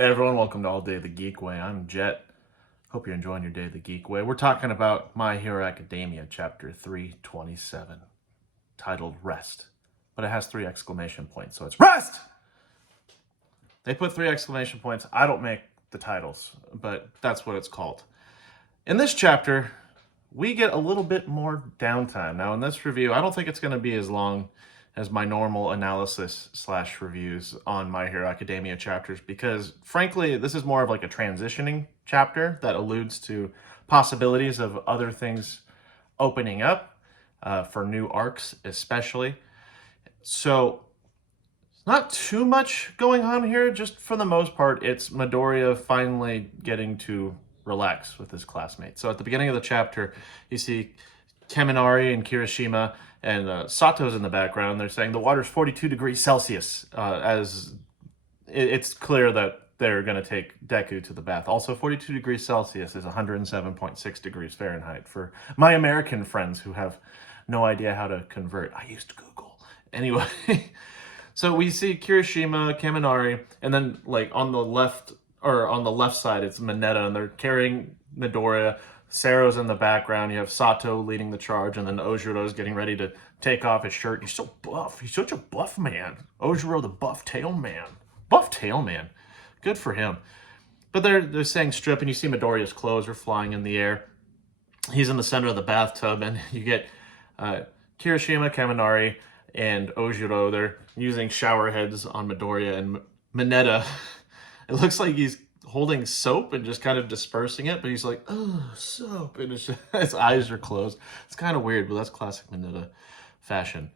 Hey everyone, welcome to All Day the Geek Way. I'm Jet. Hope you're enjoying your day the Geek Way. We're talking about My Hero Academia, chapter 327, titled Rest. But it has 3 exclamation points, so it's REST! They put 3 exclamation points. I don't make the titles, but that's what it's called. In this chapter, we get a little bit more downtime. Now, in this review, I don't think it's going to be as long as my normal analysis / reviews on My Hero Academia chapters, because frankly, this is more of like a transitioning chapter that alludes to possibilities of other things opening up for new arcs, especially. So, not too much going on here. Just for the most part, it's Midoriya finally getting to relax with his classmates. So at the beginning of the chapter, you see Kaminari and Kirishima, and Sato's in the background. They're saying the water's 42 degrees Celsius, as it's clear that they're going to take Deku to the bath. Also, 42 degrees Celsius is 107.6 degrees Fahrenheit for my American friends who have no idea how to convert. I used Google. Anyway, so we see Kirishima, Kaminari, and then like on the left side, it's Mineta, and they're carrying Midoriya. Sero's in the background. You have Sato leading the charge, and then Ojiro's getting ready to take off his shirt. He's so buff. He's such a buff man. Ojiro, the buff tail man. Buff tail man. Good for him. But they're saying strip, and you see Midoriya's clothes are flying in the air. He's in the center of the bathtub, and you get Kirishima, Kaminari, and Ojiro. They're using shower heads on Midoriya, and Mineta. It looks like he's holding soap and just kind of dispersing it, but he's like, oh, soap, and his eyes are closed. It's kind of weird, but that's classic Mineta fashion.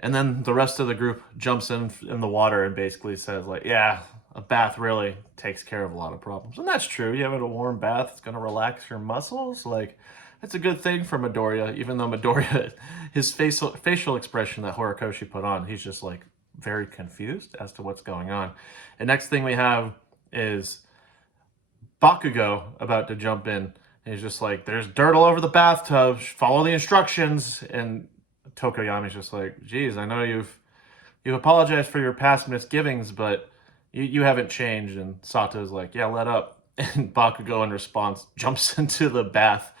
And then the rest of the group jumps in the water and basically says, like, yeah, a bath really takes care of a lot of problems. And that's true. You have a warm bath, it's going to relax your muscles. Like, it's a good thing for Midoriya, even though Midoriya, his facial expression that Horikoshi put on, he's just like very confused as to what's going on. And next thing we have is Bakugo about to jump in. And he's just like, there's dirt all over the bathtub. Follow the instructions. And Tokoyami's just like, geez, I know you've apologized for your past misgivings, but you haven't changed. And Sato's like, yeah, let up. And Bakugo, in response, jumps into the bath.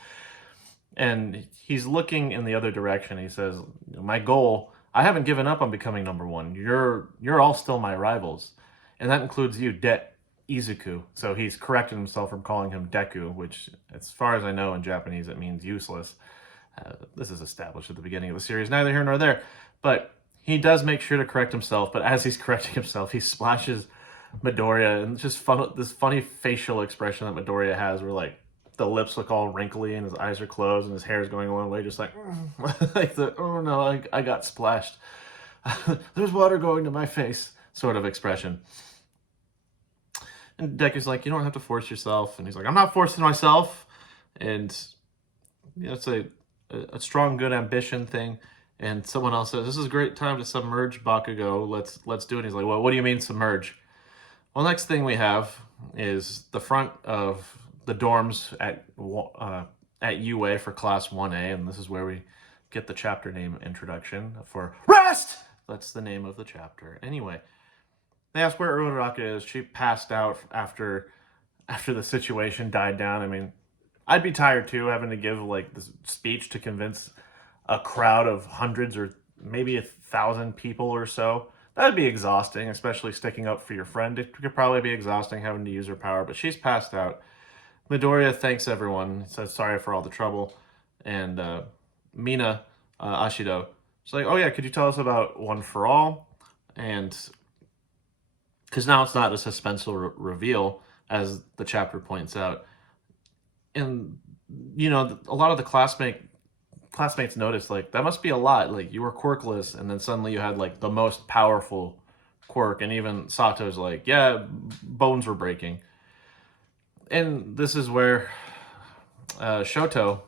And he's looking in the other direction. He says, my goal, I haven't given up on becoming #1. You're all still my rivals. And that includes you, Izuku. So he's corrected himself from calling him Deku, which, as far as I know in Japanese, it means useless. This is established at the beginning of the series, neither here nor there. But he does make sure to correct himself, but as he's correcting himself, he splashes Midoriya, and just this funny facial expression that Midoriya has, where like the lips look all wrinkly and his eyes are closed and his hair is going one way, just like, like the, oh no, I got splashed. There's water going to my face sort of expression. And Deku's like, you don't have to force yourself. And he's like, I'm not forcing myself. And you know, it's a strong, good ambition thing. And someone else says, this is a great time to submerge Bakugo. Let's do it. And he's like, well, what do you mean submerge? Well, next thing we have is the front of the dorms at UA for Class 1A. And this is where we get the chapter name introduction for REST! That's the name of the chapter. Anyway, they asked where Uraraka is. She passed out after the situation died down. I mean, I'd be tired too, having to give like this speech to convince a crowd of hundreds or maybe 1,000 people or so. That'd be exhausting, especially sticking up for your friend. It could probably be exhausting having to use her power, but she's passed out. Midoriya thanks everyone, says sorry for all the trouble. And Mina Ashido, she's like, oh yeah, could you tell us about One for All? And because now it's not a suspenseful reveal, as the chapter points out. And, you know, a lot of the classmates noticed, like, that must be a lot. Like, you were quirkless, and then suddenly you had, like, the most powerful quirk. And even Sato's like, yeah, bones were breaking. And this is where Shoto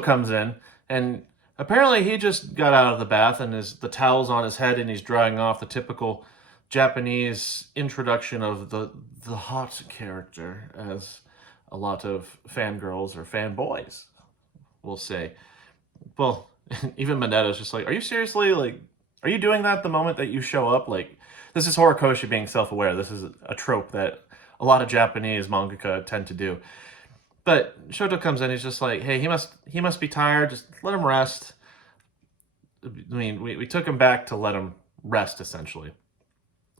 comes in, and apparently he just got out of the bath, and the towel's on his head, and he's drying off, the typical Japanese introduction of the hot character, as a lot of fangirls or fanboys will say. Well, even Mineta's just like, are you seriously, like, are you doing that the moment that you show up? Like, This is Horikoshi being self-aware. This is a trope that a lot of Japanese mangaka tend to do. But Shoto comes in, he's just like, hey, he must be tired, just let him rest. I mean, we took him back to let him rest, essentially.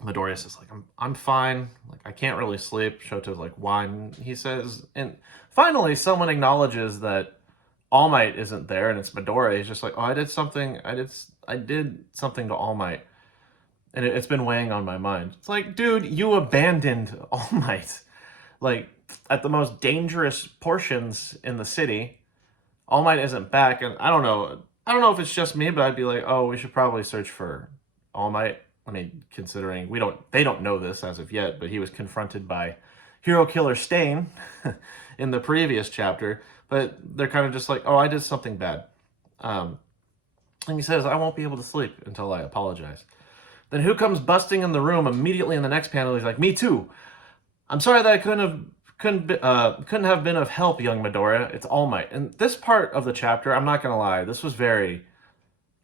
Midoriya says, like, I'm fine. Like, I can't really sleep. Shoto's like, why? And he says, and finally someone acknowledges that All Might isn't there, and it's Midoriya. He's just like, oh, I did something to All Might, and it's been weighing on my mind. It's like, dude, you abandoned All Might. Like, at the most dangerous portions in the city, All Might isn't back, and I don't know if it's just me, but I'd be like, oh, we should probably search for All Might. I mean, considering they don't know this as of yet, but he was confronted by Hero Killer Stain in the previous chapter, but they're kind of just like, oh, I did something bad. And he says, I won't be able to sleep until I apologize. Then who comes busting in the room immediately in the next panel? He's like, me too. I'm sorry that I couldn't have been of help, young Midoriya. It's All Might. And this part of the chapter, I'm not gonna lie, this was very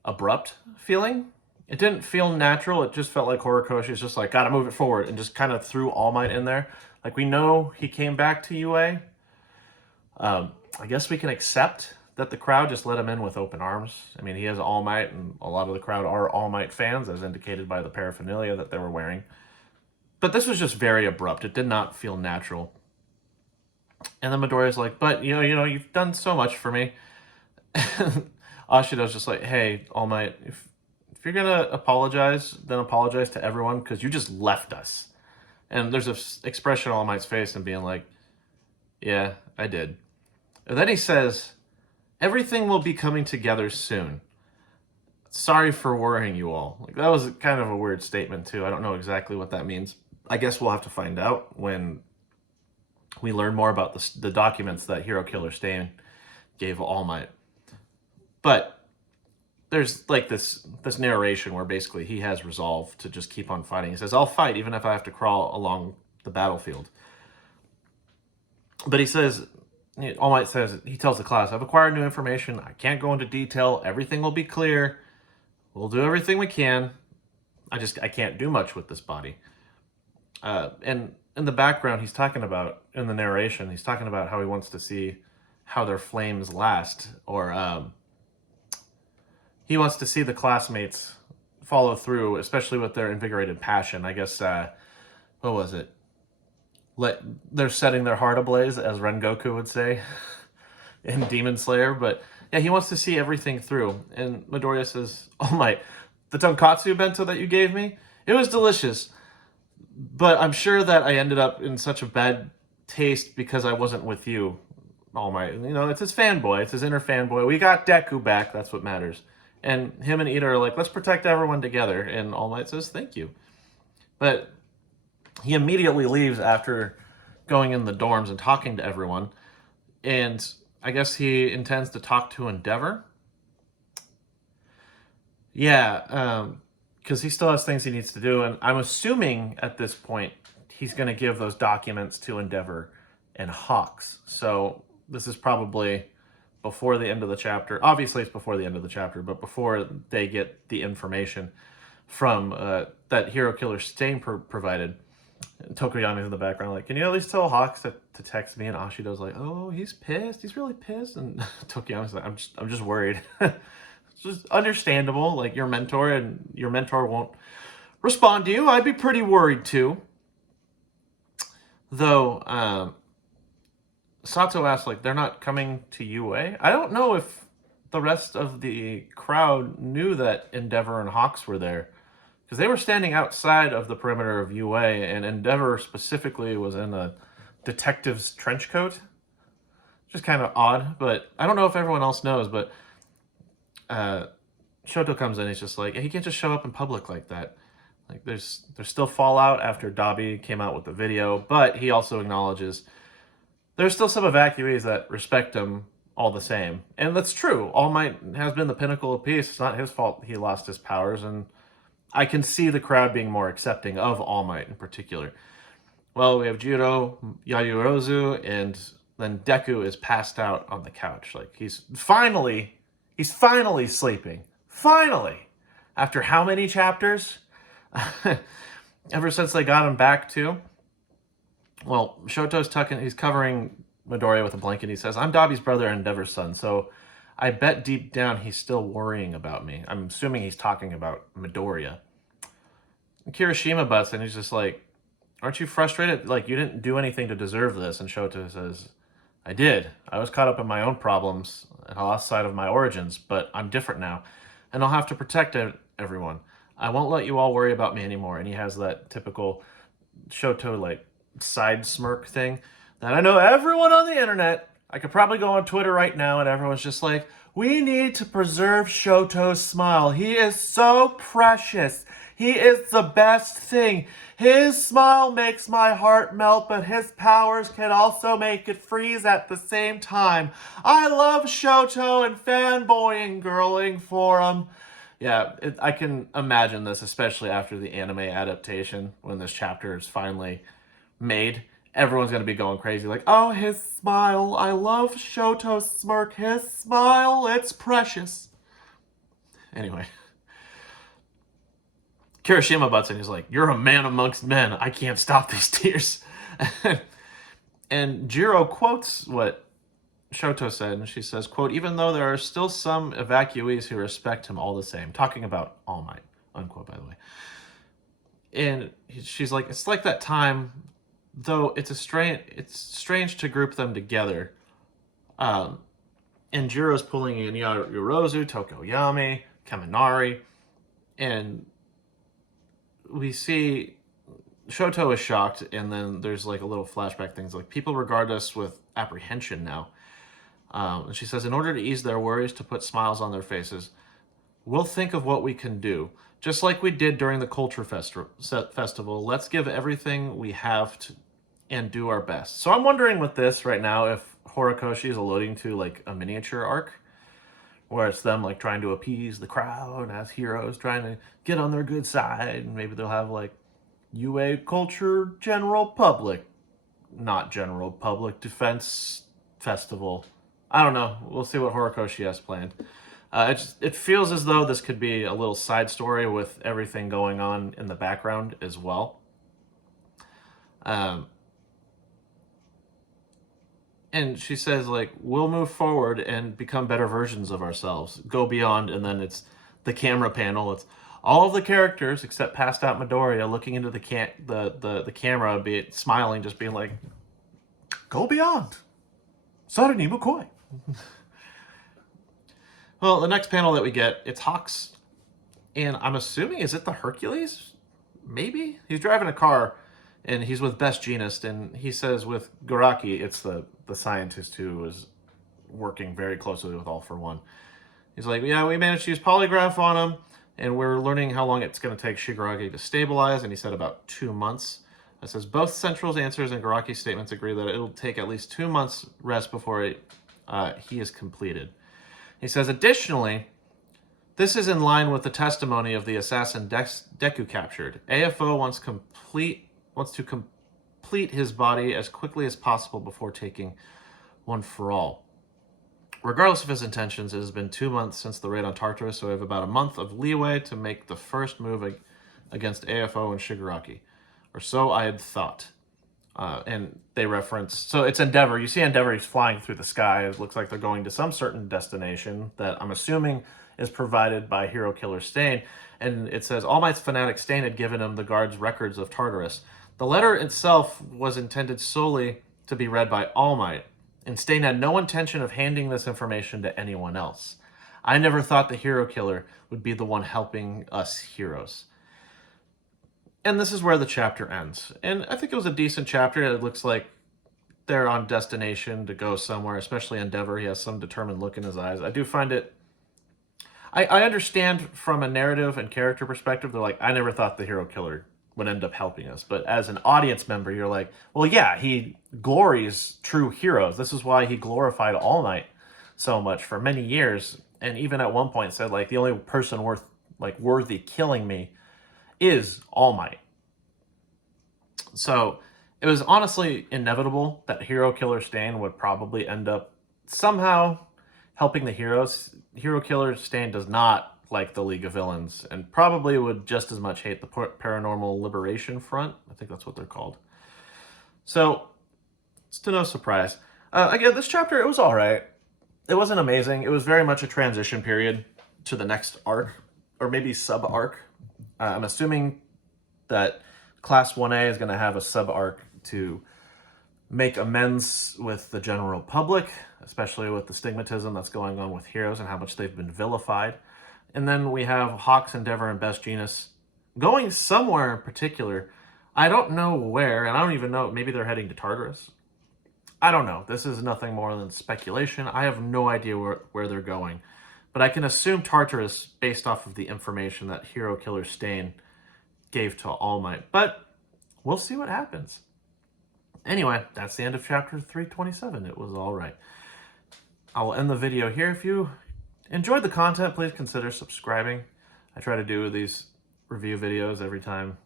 abrupt feeling. It didn't feel natural. It just felt like Horikoshi's just like, gotta move it forward, and just kind of threw All Might in there. Like, we know he came back to UA. I guess we can accept that the crowd just let him in with open arms. I mean, he is All Might, and a lot of the crowd are All Might fans, as indicated by the paraphernalia that they were wearing. But this was just very abrupt. It did not feel natural. And then Midoriya's like, but, you know, you've done so much for me. Ashido's just like, hey, All Might, if you're going to apologize, then apologize to everyone, because you just left us. And there's an expression on All Might's face and being like, yeah, I did. And then he says, everything will be coming together soon. Sorry for worrying you all. Like, that was kind of a weird statement, too. I don't know exactly what that means. I guess we'll have to find out when we learn more about the documents that Hero Killer Stain gave All Might. But there's like this narration where basically he has resolve to just keep on fighting. He says, I'll fight even if I have to crawl along the battlefield. But he says, All Might says, he tells the class, I've acquired new information. I can't go into detail. Everything will be clear. We'll do everything we can. I can't do much with this body. And in the background, he's talking about, in the narration, he's talking about how he wants to see how their flames last, or he wants to see the classmates follow through, especially with their invigorated passion. I guess, what was it? They're setting their heart ablaze, as Rengoku would say in Demon Slayer. But yeah, he wants to see everything through. And Midoriya says, oh my, the tonkatsu bento that you gave me, it was delicious. But I'm sure that I ended up in such a bad taste because I wasn't with you, All Might. You know, it's his fanboy. It's his inner fanboy. We got Deku back. That's what matters. And him and Ida are like, let's protect everyone together. And All Might says, thank you. But he immediately leaves after going in the dorms and talking to everyone. And I guess he intends to talk to Endeavor. Yeah, because he still has things he needs to do, and I'm assuming at this point he's going to give those documents to Endeavor and Hawks. So this is probably before the end of the chapter. Obviously, it's before the end of the chapter, but before they get the information from that Hero Killer Stain provided. And Tokoyami's in the background like, can you at least tell Hawks to text me? And Ashido's like, oh, he's pissed. He's really pissed. And Tokoyami's like, I'm just worried. It's just understandable, like your mentor, and your mentor won't respond to you. I'd be pretty worried too. Though, Sato asked, like, they're not coming to UA? I don't know if the rest of the crowd knew that Endeavor and Hawks were there, because they were standing outside of the perimeter of UA, and Endeavor specifically was in a detective's trench coat. Just kind of odd, but I don't know if everyone else knows, but Shoto comes in, he's just like, he can't just show up in public like that. Like, there's still fallout after Dabi came out with the video, but he also acknowledges there's still some evacuees that respect him all the same. And that's true. All Might has been the pinnacle of peace. It's not his fault he lost his powers, and I can see the crowd being more accepting of All Might in particular. Well, we have Jiro, Yayurozu, and then Deku is passed out on the couch. Like, he's finally sleeping. Finally! After how many chapters? ever since they got him back too, well, Shoto's he's covering Midoriya with a blanket. He says, I'm Dabi's brother and Endeavor's son, so I bet deep down he's still worrying about me. I'm assuming he's talking about Midoriya. And Kirishima butts and he's just like, aren't you frustrated? Like, you didn't do anything to deserve this. And Shoto says, I did. I was caught up in my own problems and I lost sight of my origins, but I'm different now. And I'll have to protect everyone. I won't let you all worry about me anymore. And he has that typical Shoto, like, side smirk thing that I know everyone on the internet, I could probably go on Twitter right now and everyone's just like, we need to preserve Shoto's smile. He is so precious. He is the best thing. His smile makes my heart melt, but his powers can also make it freeze at the same time. I love Shoto and fanboying girling for him. Yeah, I can imagine this, especially after the anime adaptation, when this chapter is finally made. Everyone's going to be going crazy like, oh, his smile. I love Shoto's smirk. His smile, it's precious. Anyway. Kirishima butts in. He's like, you're a man amongst men. I can't stop these tears. And Jiro quotes what Shoto said, and she says, quote, even though there are still some evacuees who respect him all the same. Talking about All Might, unquote, by the way. And she's like, it's like that time, though it's strange to group them together. And Jiro's pulling in Yorozu, Tokoyami, Kaminari, and we see Shoto is shocked, and then there's like a little flashback things like, people regard us with apprehension now. And she says, in order to ease their worries, to put smiles on their faces, we'll think of what we can do. Just like we did during the Culture Festival, let's give everything we have to and do our best. So I'm wondering with this right now if Horikoshi is alluding to like a miniature arc, where it's them like trying to appease the crowd as heroes, trying to get on their good side, and maybe they'll have like UA Culture General Public, not General Public Defense Festival. I don't know. We'll see what Horikoshi has planned. It feels as though this could be a little side story with everything going on in the background as well. And she says, like, we'll move forward and become better versions of ourselves. Go beyond, and then it's the camera panel. It's all of the characters except passed out Midoriya looking into the camera, be it smiling, just being like, go beyond. Sarani Mukoi. Well, the next panel that we get, it's Hawks. And I'm assuming, is it the Hercules? Maybe? He's driving a car, and he's with Best Jeanist, and he says with Garaki, it's the scientist who was working very closely with All for One. He's like, yeah, we managed to use polygraph on him, and we're learning how long it's going to take Shigaraki to stabilize, and he said about 2 months. It says both Central's answers and Garaki's statements agree that it'll take at least 2 months rest before he is completed. He says, additionally, this is in line with the testimony of the assassin Deku captured. AFO wants to complete his body as quickly as possible before taking one for all. Regardless of his intentions, it has been 2 months since the raid on Tartarus, so we have about a month of leeway to make the first move against AFO and Shigaraki. Or so I had thought. And they reference, so it's Endeavor. You see Endeavor, he's flying through the sky. It looks like they're going to some certain destination that I'm assuming is provided by Hero Killer Stain. And it says, All Might's fanatic Stain had given him the guard's records of Tartarus. The letter itself was intended solely to be read by All Might, and Stain had no intention of handing this information to anyone else. I never thought the Hero Killer would be the one helping us heroes. And this is where the chapter ends. And I think it was a decent chapter. It looks like they're on destination to go somewhere, especially Endeavor. He has some determined look in his eyes. I do find it... I understand from a narrative and character perspective, they're like, I never thought the Hero Killer would end up helping us. But as an audience member, you're like, well, yeah, he glories true heroes. This is why he glorified All Might so much for many years. And even at one point said, like, the only person worthy killing me is All Might. So it was honestly inevitable that Hero Killer Stain would probably end up somehow helping the heroes. Hero Killer Stain does not like the League of Villains, and probably would just as much hate the Paranormal Liberation Front. I think that's what they're called. So, it's to no surprise. Again, this chapter, it was all right. It wasn't amazing. It was very much a transition period to the next arc, or maybe sub-arc. I'm assuming that Class 1A is going to have a sub-arc to make amends with the general public, especially with the stigmatism that's going on with heroes and how much they've been vilified. And then we have Hawks, Endeavor, and Best Jeanist going somewhere in particular. I don't know where, and I don't even know. Maybe they're heading to Tartarus. I don't know. This is nothing more than speculation. I have no idea where they're going. But I can assume Tartarus based off of the information that Hero Killer Stain gave to All Might. But we'll see what happens. Anyway, that's the end of chapter 327. It was all right. I will end the video here. If you enjoyed the content, please consider subscribing. I try to do these review videos every time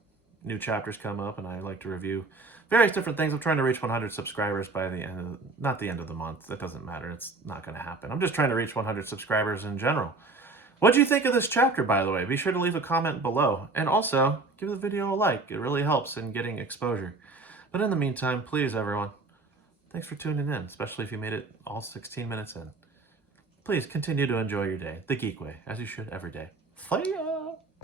new chapters come up, and I like to review various different things. I'm trying to reach 100 subscribers by the end of, not the end of the month. That doesn't matter. It's not going to happen. I'm just trying to reach 100 subscribers in general. What do you think of this chapter, by the way? Be sure to leave a comment below. And also, give the video a like. It really helps in getting exposure. But in the meantime, please, everyone, thanks for tuning in, especially if you made it all 16 minutes in. Please continue to enjoy your day, the geek way, as you should every day. Fire!